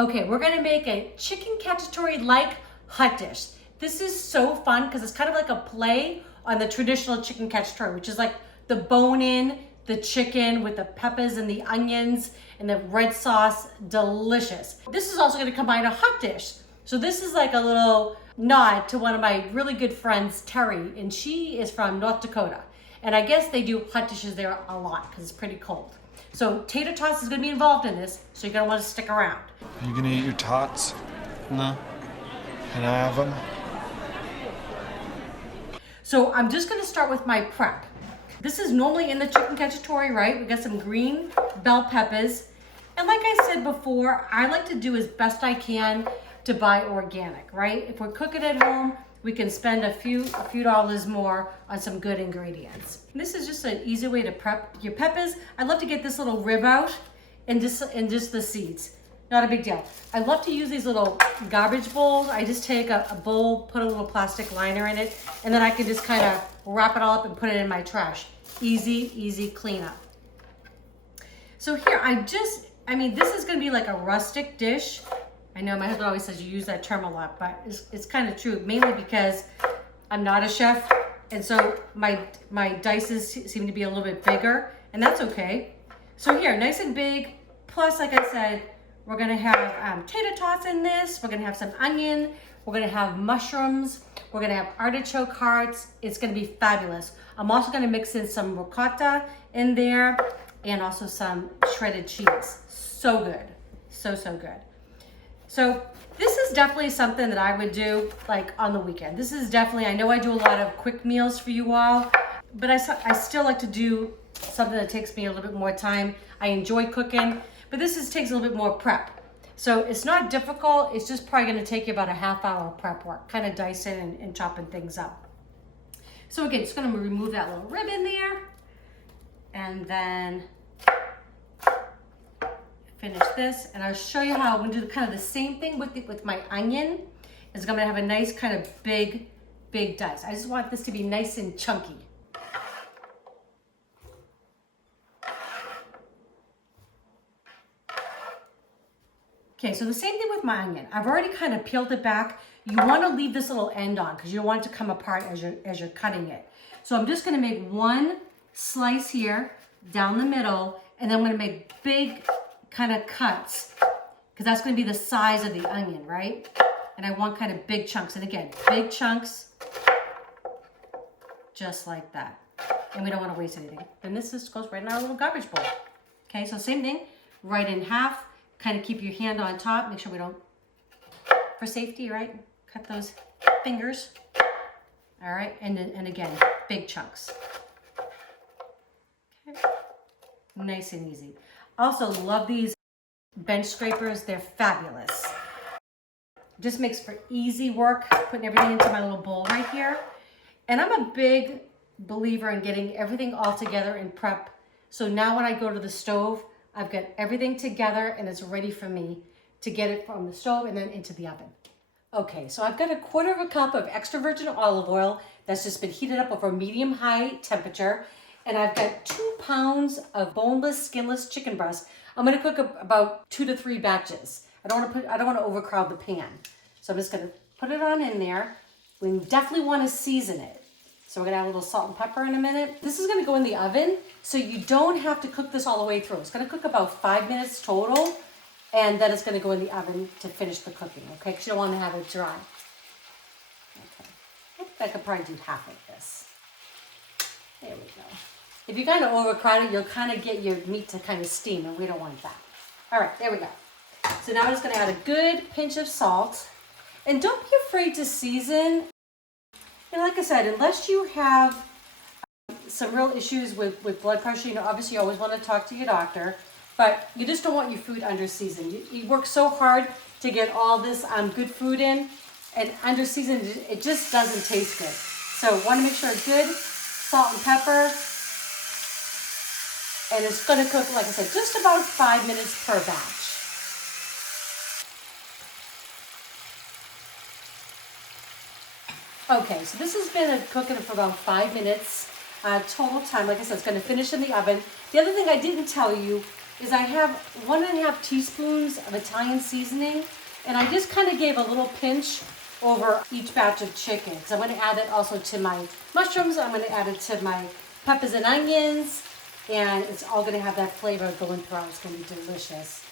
Okay, we're gonna make a chicken cacciatore-like hot dish. This is so fun because it's kind of like a play on the traditional chicken cacciatore, which is like the bone-in, the chicken with the peppers and the onions and the red sauce, delicious. This is also gonna combine a hot dish. So this is like a little nod to one of my really good friends, Terry, and she is from North Dakota. And I guess they do hot dishes there a lot because it's pretty cold. So Tater Tots is gonna be involved in this, so you're gonna wanna stick around. Are you gonna eat your tots? No. Can I have them? So I'm just gonna start with my prep. This is normally in the chicken cacciatore, right? We got some green bell peppers. And like I said before, I like to do as best I can to buy organic, right? If we're cooking at home, we can spend a few dollars more on some good ingredients. And this is just an easy way to prep your peppers. I love to get this little rib out and just the seeds. Not a big deal. I love to use these little garbage bowls. I just take a bowl, put a little plastic liner in it, and then I can just kind of wrap it all up and put it in my trash. Easy, easy cleanup. So here, I mean, this is gonna be like a rustic dish. I know my husband always says you use that term a lot, but it's kind of true, mainly because I'm not a chef, and so my dices seem to be a little bit bigger, and that's okay. So here, nice and big, plus, like I said, we're gonna have tater tots in this, we're gonna have some onion, we're gonna have mushrooms, we're gonna have artichoke hearts. It's gonna be fabulous. I'm also gonna mix in some ricotta in there, and also some shredded cheese. So good, so good. So this is definitely something that I would do like on the weekend. This is definitely, I know I do a lot of quick meals for you all, but I still like to do something that takes me a little bit more time. I enjoy cooking, but this takes a little bit more prep. So it's not difficult, it's just probably gonna take you about a half hour prep work, kind of dicing and chopping things up. So again, just gonna remove that little rib in there, and then finish this, and I'll show you how I'm gonna do kind of the same thing with my onion. Is gonna have a nice kind of big dice. I just want this to be nice and chunky. Okay, so the same thing with my onion. I've already kind of peeled it back. You want to leave this little end on because you don't want it to come apart as you're cutting it. So I'm just gonna make one slice here down the middle, and then I'm gonna make big kind of cuts, because that's going to be the size of the onion, right? And I want kind of big chunks. And again, big chunks, just like that. And we don't want to waste anything. Then this just goes right in our little garbage bowl. Okay, so same thing, right in half, kind of keep your hand on top, make sure we don't, for safety, right? Cut those fingers. All right, and again, big chunks. Okay, nice and easy. Also love these bench scrapers, they're fabulous. Just makes for easy work, putting everything into my little bowl right here. And I'm a big believer in getting everything all together in prep. So now when I go to the stove, I've got everything together and it's ready for me to get it from the stove and then into the oven. Okay, so I've got 1/4 cup of extra virgin olive oil that's just been heated up over medium-high temperature. And I've got 2 pounds of boneless, skinless chicken breast. I'm gonna cook about 2 to 3 batches. I don't want to overcrowd the pan. So I'm just gonna put it on in there. We definitely want to season it. So we're gonna add a little salt and pepper in a minute. This is gonna go in the oven, so you don't have to cook this all the way through. It's gonna cook about 5 minutes total, and then it's gonna go in the oven to finish the cooking, okay? Because you don't want to have it dry. Okay, I think I could probably do half of this. There we go. If you kind of overcrowd it, you'll kind of get your meat to kind of steam, and we don't want that. All right, there we go. So now I'm just going to add a good pinch of salt. And don't be afraid to season. And like I said, unless you have some real issues with blood pressure, you know, obviously you always want to talk to your doctor, but you just don't want your food under seasoned. You work so hard to get all this good food in, and under seasoned, it just doesn't taste good. So want to make sure it's good, salt and pepper. And it's gonna cook, like I said, just about 5 minutes per batch. Okay, so this has been cooking for about 5 minutes total time. Like I said, it's gonna finish in the oven. The other thing I didn't tell you is I have 1.5 teaspoons of Italian seasoning, and I just kind of gave a little pinch over each batch of chicken. So I'm going to add it also to my mushrooms. I'm going to add it to my peppers and onions, and it's all going to have that flavor going throughout. It's going to be delicious.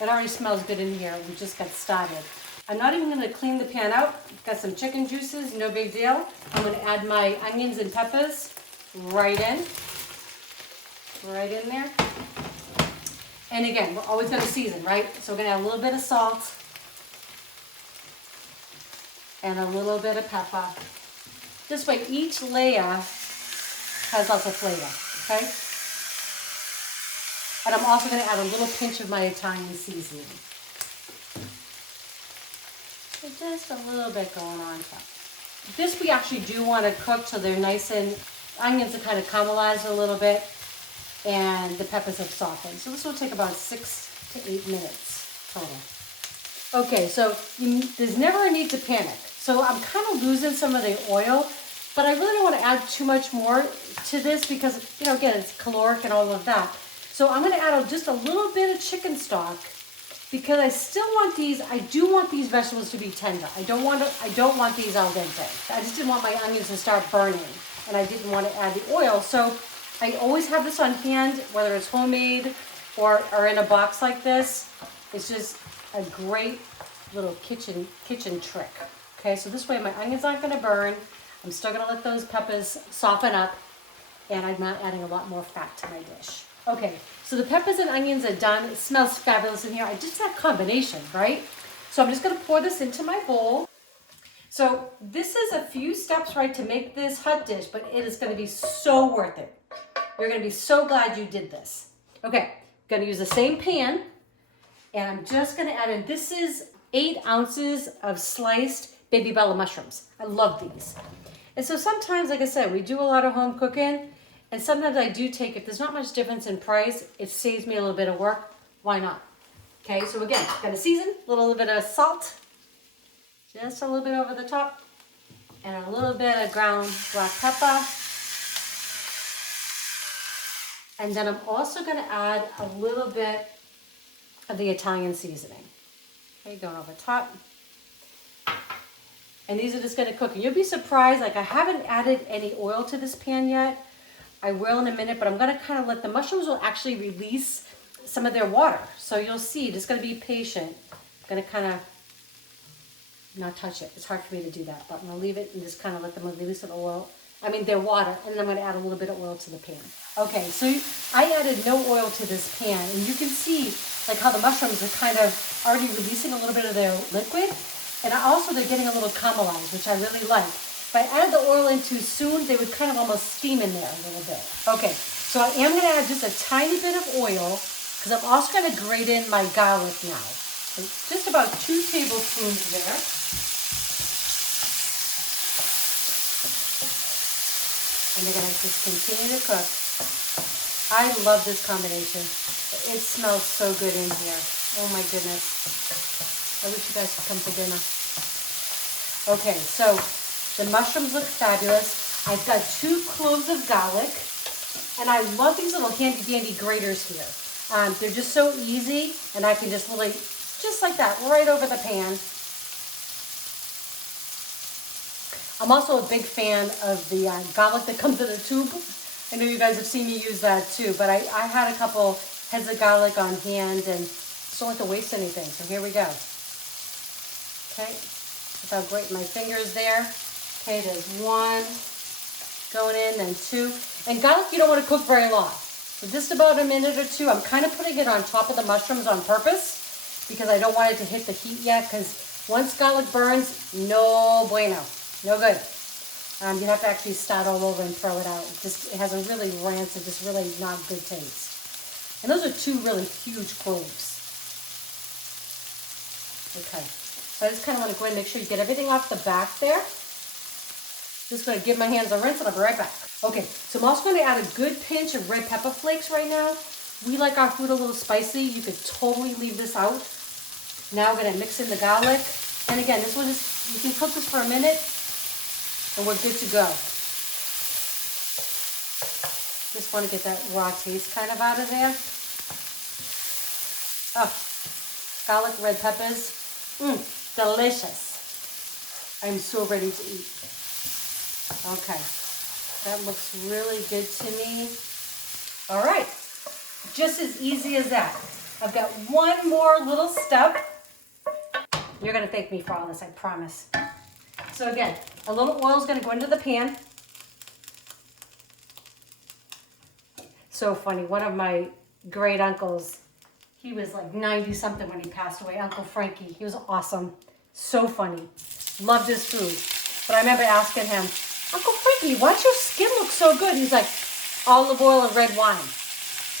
It already smells good in here. We just got started. I'm not even going to clean the pan out. Got some chicken juices, no big deal. I'm going to add my onions and peppers right in there. And again, we're always going to season, right? So we're going to add a little bit of salt and a little bit of pepper. This way each layer has lots of flavor, okay? And I'm also going to add a little pinch of my Italian seasoning. So just a little bit going on top. This we actually do want to cook till they're nice and onions are kind of caramelized a little bit and the peppers have softened. So this will take about 6 to 8 minutes total. Okay, so there's never a need to panic. So I'm kind of losing some of the oil, but I really don't want to add too much more to this because, you know, again, it's caloric and all of that. So I'm going to add just a little bit of chicken stock because I still want these, I do want these vegetables to be tender. I don't want these al dente. I just didn't want my onions to start burning, and I didn't want to add the oil. So I always have this on hand, whether it's homemade or in a box like this. It's just a great little kitchen trick. Okay, so this way my onions aren't going to burn. I'm still going to let those peppers soften up, and I'm not adding a lot more fat to my dish. Okay, so the peppers and onions are done. It smells fabulous in here. I just that combination, right? So I'm just going to pour this into my bowl. So this is a few steps, right, to make this hot dish, but it is going to be so worth it. You're going to be so glad you did this. Okay, I'm going to use the same pan, and I'm just going to add in, this is 8 ounces of sliced baby bella mushrooms. I love these. And so sometimes, like I said, we do a lot of home cooking, and sometimes I do take, if there's not much difference in price, it saves me a little bit of work. Why not? Okay, so again, got to season, a little bit of salt, just a little bit over the top, and a little bit of ground black pepper. And then I'm also going to add a little bit of the Italian seasoning. Okay, going over top. And these are just going to cook. And you'll be surprised, like I haven't added any oil to this pan yet. I will in a minute, but I'm going to kind of let the mushrooms will actually release some of their water. So you'll see, just going to be patient. I'm going to kind of not touch it. It's hard for me to do that, but I'm going to leave it and just kind of let them release the oil. I mean, their water, and then I'm going to add a little bit of oil to the pan. Okay, so I added no oil to this pan, and you can see like how the mushrooms are kind of already releasing a little bit of their liquid, and also they're getting a little caramelized, which I really like. If I added the oil in too soon, they would kind of almost steam in there a little bit. Okay, so I am going to add just a tiny bit of oil, because I'm also going to grate in my garlic now. So just about 2 tablespoons there. And they're going to just continue to cook. I love this combination. It smells so good in here. Oh my goodness. I wish you guys could come for dinner. Okay, so the mushrooms look fabulous. I've got 2 cloves of garlic. And I love these little handy dandy graters here. They're just so easy, and I can just really, just like that, right over the pan. I'm also a big fan of the garlic that comes in a tube. I know you guys have seen me use that too, but I had a couple heads of garlic on hand and just don't like to waste anything. So here we go. Okay, look how great my fingers there. Okay, there's 1 going in, then 2. And garlic you don't want to cook very long. So just about a minute or 2. I'm kind of putting it on top of the mushrooms on purpose because I don't want it to hit the heat yet, because once garlic burns, no bueno. No good. You have to actually start all over and throw it out. It has a really rancid, just really not good taste. And those are 2 really huge cloves. Okay. So I just kind of want to go ahead and make sure you get everything off the back there. Just going to give my hands a rinse and I'll be right back. Okay, so I'm also going to add a good pinch of red pepper flakes right now. We like our food a little spicy. You could totally leave this out. Now we're going to mix in the garlic. And again, this will just, you can cook this for a minute and we're good to go. Just want to get that raw taste kind of out of there. Oh, garlic, red peppers. Delicious. I'm so ready to eat. Okay, that looks really good to me. All right, just as easy as that. I've got one more little step. You're gonna thank me for all this, I promise. So again, a little oil is gonna go into the pan. So funny, one of my great uncles, he was like 90 something when he passed away, Uncle Frankie. He was awesome, so funny, loved his food. But I remember asking him, Uncle Frankie, why does your skin look so good? He's like, olive oil and red wine.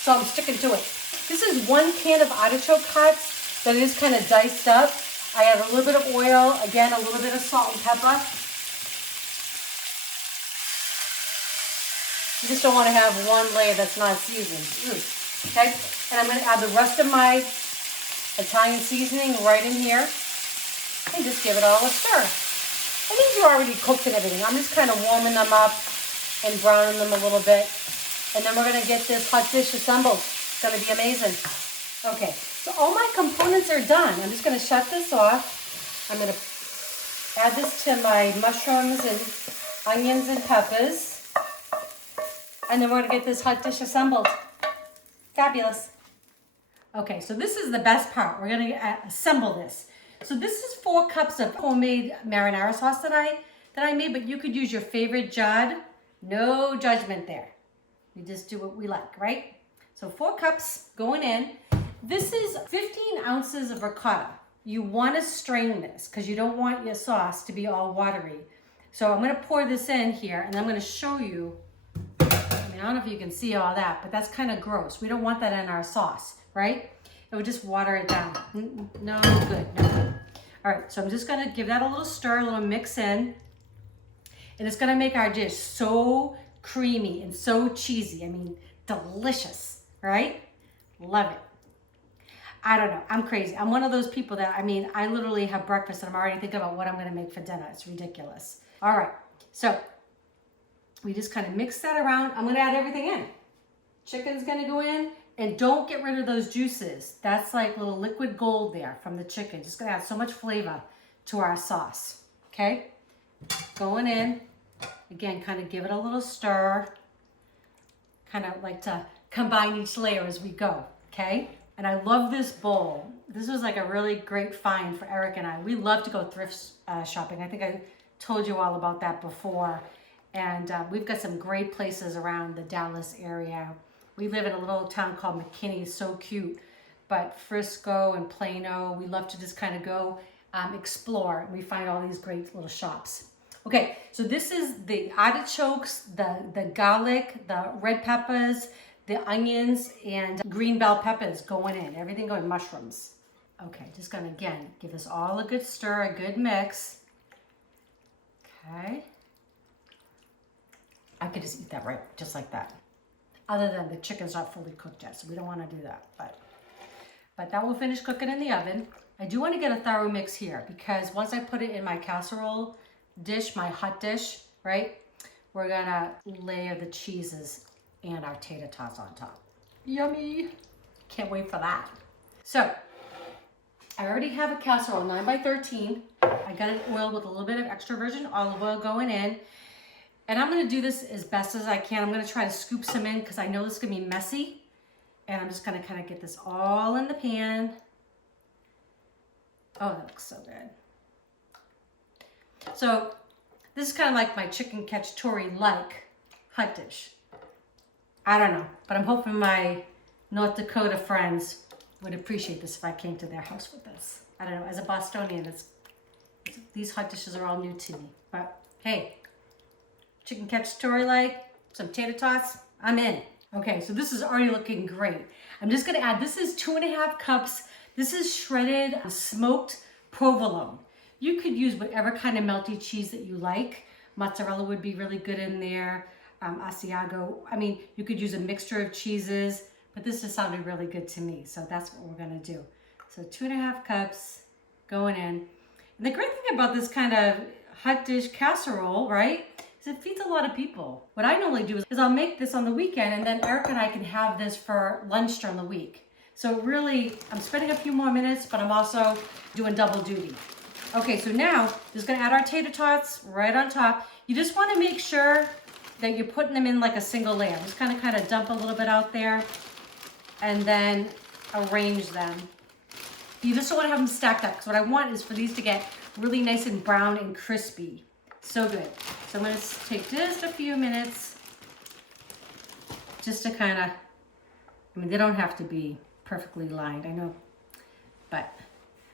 So I'm sticking to it. This is 1 can of artichoke hearts that is kind of diced up. I add a little bit of oil, again, a little bit of salt and pepper. You just don't want to have one layer that's not seasoned. Okay, and I'm going to add the rest of my Italian seasoning right in here and just give it all a stir. And these are already cooked and everything. I'm just kind of warming them up and browning them a little bit. And then we're going to get this hot dish assembled. It's going to be amazing. Okay, so all my components are done. I'm just going to shut this off. I'm going to add this to my mushrooms and onions and peppers. And then we're going to get this hot dish assembled. Fabulous. Okay, so this is the best part. We're going to assemble this. So this is 4 cups of homemade marinara sauce that I made, but you could use your favorite jarred. No judgment there. We just do what we like, right? So 4 cups going in. This is 15 ounces of ricotta. You want to strain this because you don't want your sauce to be all watery. So I'm going to pour this in here and I'm going to show you. I don't know if you can see all that, but that's kind of gross. We don't want that in our sauce, right? It would just water it down. No good, no good. All right, so I'm just gonna give that a little stir, a little mix in. And it's gonna make our dish so creamy and so cheesy. I mean, delicious, right? Love it. I don't know, I'm crazy. I'm one of those people that, I literally have breakfast and I'm already thinking about what I'm gonna make for dinner. It's ridiculous. All right, so we just kind of mix that around. I'm gonna add everything in. Chicken's gonna go in, and don't get rid of those juices. That's like little liquid gold there from the chicken. Just gonna add so much flavor to our sauce, okay? Going in, again, kind of give it a little stir. Kind of like to combine each layer as we go, okay? And I love this bowl. This was like a really great find for Eric and I. We love to go thrift shopping. I think I told you all about that before. And we've got some great places around the Dallas area. We live in a little town called McKinney, so cute. But Frisco and Plano, we love to just kind of go explore. We find all these great little shops. Okay, so this is the artichokes, the garlic, the red peppers, the onions, and green bell peppers going in. Everything going, mushrooms. Okay, just gonna, again, give this all a good stir, a good mix. Okay. I could just eat that right, just like that. Other than the chicken's not fully cooked yet, so we don't want to do that. But that will finish cooking in the oven. I do want to get a thorough mix here because once I put it in my casserole dish, my hot dish, right, we're gonna layer the cheeses and our tater tots on top. Yummy! Can't wait for that. So, I already have a casserole, 9 by 13. I got it oiled with a little bit of extra virgin olive oil going in. And I'm gonna do this as best as I can. I'm gonna try to scoop some in because I know this is gonna be messy. And I'm just gonna kind of get this all in the pan. Oh, that looks so good. So this is kind of like my chicken cacciatore-like hot dish. I don't know, but I'm hoping my North Dakota friends would appreciate this if I came to their house with this. I don't know, as a Bostonian, these hot dishes are all new to me. But hey, chicken cacciatore-like, some tater tots, I'm in. Okay, so this is already looking great. I'm just gonna add, this is 2.5 cups. This is shredded smoked provolone. You could use whatever kind of melty cheese that you like. Mozzarella would be really good in there. Asiago, you could use a mixture of cheeses, but this just sounded really good to me. So that's what we're gonna do. So 2.5 cups going in. And the great thing about this kind of hot dish casserole, right, is it feeds a lot of people. What I normally do is I'll make this on the weekend and then Eric and I can have this for lunch during the week. So really, I'm spending a few more minutes, but I'm also doing double duty. Okay, so now just gonna add our tater tots right on top. You just wanna make sure that you're putting them in like a single layer. Just kind of dump a little bit out there and then arrange them. You just don't wanna have them stacked up, because what I want is for these to get really nice and brown and crispy. So good. So I'm gonna take just a few minutes just to I mean, they don't have to be perfectly lined, I know, but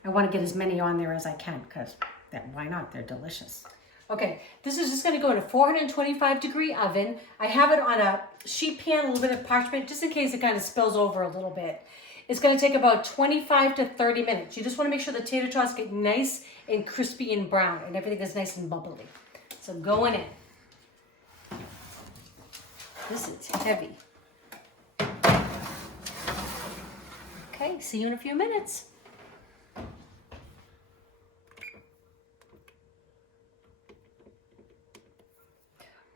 I want to get as many on there as I can, because why not? They're delicious. Okay, this is just going to go in a 425-degree oven. I have it on a sheet pan, a little bit of parchment, just in case it kind of spills over a little bit. It's going to take about 25 to 30 minutes. You just want to make sure the tater tots get nice and crispy and brown, and everything is nice and bubbly. So going in. This is heavy. Okay, see you in a few minutes.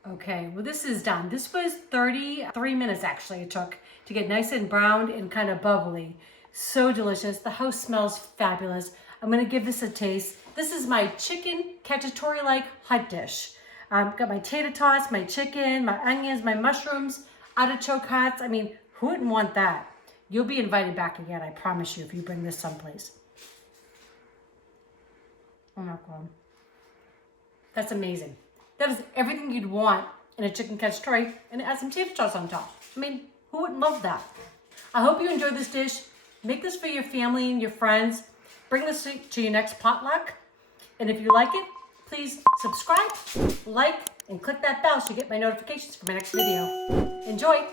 Okay, well this is done. This was 33 minutes actually it took to get nice and browned and kind of bubbly. So delicious. The house smells fabulous. I'm gonna give this a taste. This is my chicken cacciatore-like hot dish. Got my tater tots, my chicken, my onions, my mushrooms, artichoke hearts. I mean, who wouldn't want that? You'll be invited back again, I promise you, if you bring this someplace. Oh my God. That's amazing. That is everything you'd want in a chicken cacciatore, and it has some tater tots on top. I mean, who wouldn't love that? I hope you enjoyed this dish. Make this for your family and your friends. Bring this to your next potluck. And if you like it, please subscribe, like, and click that bell so you get my notifications for my next video. Enjoy!